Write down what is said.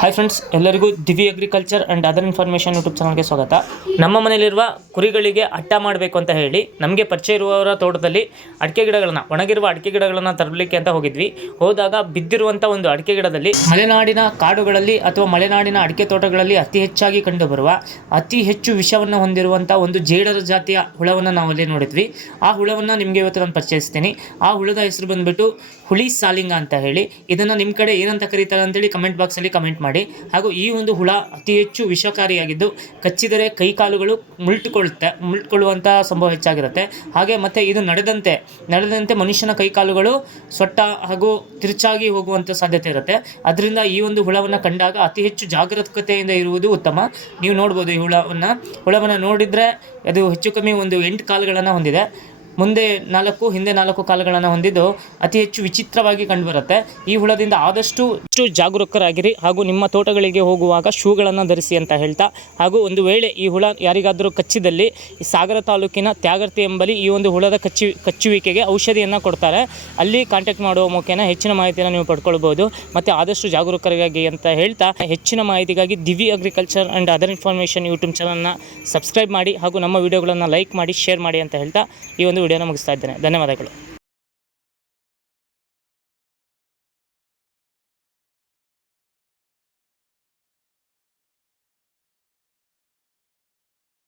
Hi friends, ಎಲ್ಲರಿಗೂ Divi agriculture and other information YouTube ಚಾನಲ್ಗೆ ಸ್ವಾಗತ. ನಮ್ಮ ಮನೆಯಲ್ಲಿರುವ ಕುರಿಗಳಿಗೆ ಅಟ್ಟ ಮಾಡಬೇಕು ಅಂತ ಹೇಳಿ ನಮಗೆ ಪರಿಚಯ ಇರುವವರ ತೋಟದಲ್ಲಿ ಅಡಿಕೆ ಗಿಡಗಳನ್ನು, ಒಣಗಿರುವ ಅಡಿಕೆ ಗಿಡಗಳನ್ನು ತರಲಿಕ್ಕೆ ಅಂತ ಹೋಗಿದ್ವಿ. ಹೋದಾಗ ಬಿದ್ದಿರುವಂಥ ಒಂದು ಅಡಿಕೆ ಗಿಡದಲ್ಲಿ ಮಲೆನಾಡಿನ ಕಾಡುಗಳಲ್ಲಿ ಅಥವಾ ಮಲೆನಾಡಿನ ಅಡಿಕೆ ತೋಟಗಳಲ್ಲಿ ಅತಿ ಹೆಚ್ಚಾಗಿ ಕಂಡುಬರುವ ಅತಿ ಹೆಚ್ಚು ವಿಷವನ್ನು ಹೊಂದಿರುವಂಥ ಒಂದು ಜೇಡರ ಜಾತಿಯ ಹುಳವನ್ನು ನಾವು ಅಲ್ಲಿ ನೋಡಿದ್ವಿ. ಆ ಹುಳವನ್ನು ನಿಮಗೆ ಇವತ್ತು ನಾನು ಪರಿಚಯಿಸ್ತೀನಿ. ಆ ಹುಳದ ಹೆಸರು ಬಂದುಬಿಟ್ಟು ಹುಳಿ ಸಾಲಿಂಗ ಅಂತ ಹೇಳಿ. ಇದನ್ನು ನಿಮ್ಮ ಕಡೆ ಏನಂತ ಕರೀತಾರೆ ಅಂತೇಳಿ ಕಮೆಂಟ್ ಬಾಕ್ಸಲ್ಲಿ ಕಮೆಂಟ್ ಮಾಡಿ. ಹಾಗೂ ಈ ಒಂದು ಹುಳ ಅತಿ ಹೆಚ್ಚು ವಿಷಕಾರಿಯಾಗಿದ್ದು ಕಚ್ಚಿದರೆ ಕೈಕಾಲುಗಳು ಮುಳ್ಳುಕೊಳ್ಳುವಂಥ ಸಂಭವ ಹೆಚ್ಚಾಗಿರುತ್ತೆ. ಹಾಗೆ ಮತ್ತು ಇದು ನಡೆದಂತೆ ಮನುಷ್ಯನ ಕೈಕಾಲುಗಳು ಸೊಟ್ಟ ಹಾಗೂ ತಿರುಚಾಗಿ ಹೋಗುವಂಥ ಸಾಧ್ಯತೆ ಇರುತ್ತೆ. ಅದರಿಂದ ಈ ಒಂದು ಹುಳವನ್ನು ಕಂಡಾಗ ಅತಿ ಹೆಚ್ಚು ಜಾಗರೂಕತೆಯಿಂದ ಇರುವುದು ಉತ್ತಮ. ನೀವು ನೋಡ್ಬೋದು ಈ ಹುಳವನ್ನು ನೋಡಿದರೆ ಅದು ಹೆಚ್ಚು ಕಮ್ಮಿ ಒಂದು 8 ಕಾಲುಗಳನ್ನು ಹೊಂದಿದೆ. ಮುಂದೆ 4 ಹಿಂದೆ 4 ಕಾಲುಗಳನ್ನು ಹೊಂದಿದ್ದು ಅತಿ ಹೆಚ್ಚು ವಿಚಿತ್ರವಾಗಿ ಕಂಡುಬರುತ್ತೆ. ಈ ಹುಳದಿಂದ ಆದಷ್ಟು ಜಾಗರೂಕರಾಗಿರಿ ಹಾಗೂ ನಿಮ್ಮ ತೋಟಗಳಿಗೆ ಹೋಗುವಾಗ ಶೂಗಳನ್ನು ಧರಿಸಿ ಅಂತ ಹೇಳ್ತಾ, ಹಾಗೂ ಒಂದು ವೇಳೆ ಈ ಹುಳ ಯಾರಿಗಾದರೂ ಕಚ್ಚಿದಲ್ಲಿ ಈ ಸಾಗರ ತಾಲೂಕಿನ ತ್ಯಾಗರ್ತಿ ಎಂಬಲ್ಲಿ ಈ ಒಂದು ಹುಳದ ಕಚ್ಚುವಿಕೆಗೆ ಔಷಧಿಯನ್ನು ಕೊಡ್ತಾರೆ. ಅಲ್ಲಿ ಕಾಂಟ್ಯಾಕ್ಟ್ ಮಾಡುವ ಮುಖೇನ ಹೆಚ್ಚಿನ ಮಾಹಿತಿಯನ್ನು ನೀವು ಪಡ್ಕೊಳ್ಬೋದು. ಮತ್ತು ಆದಷ್ಟು ಜಾಗರೂಕರಾಗಿ ಅಂತ ಹೇಳ್ತಾ, ಹೆಚ್ಚಿನ ಮಾಹಿತಿಗಾಗಿ Divi agriculture and other information YouTube ಚಾನಲ್ನ ಸಬ್ಸ್ಕ್ರೈಬ್ ಮಾಡಿ ಹಾಗೂ ನಮ್ಮ ವಿಡಿಯೋಗಳನ್ನು ಲೈಕ್ ಮಾಡಿ, ಶೇರ್ ಮಾಡಿ ಅಂತ ಹೇಳ್ತಾ ಈ ಒಂದು ವಿಡಿಯೋನ ಮುಗಿಸ್ತಾ ಇದ್ದೇನೆ. ಧನ್ಯವಾದಗಳು.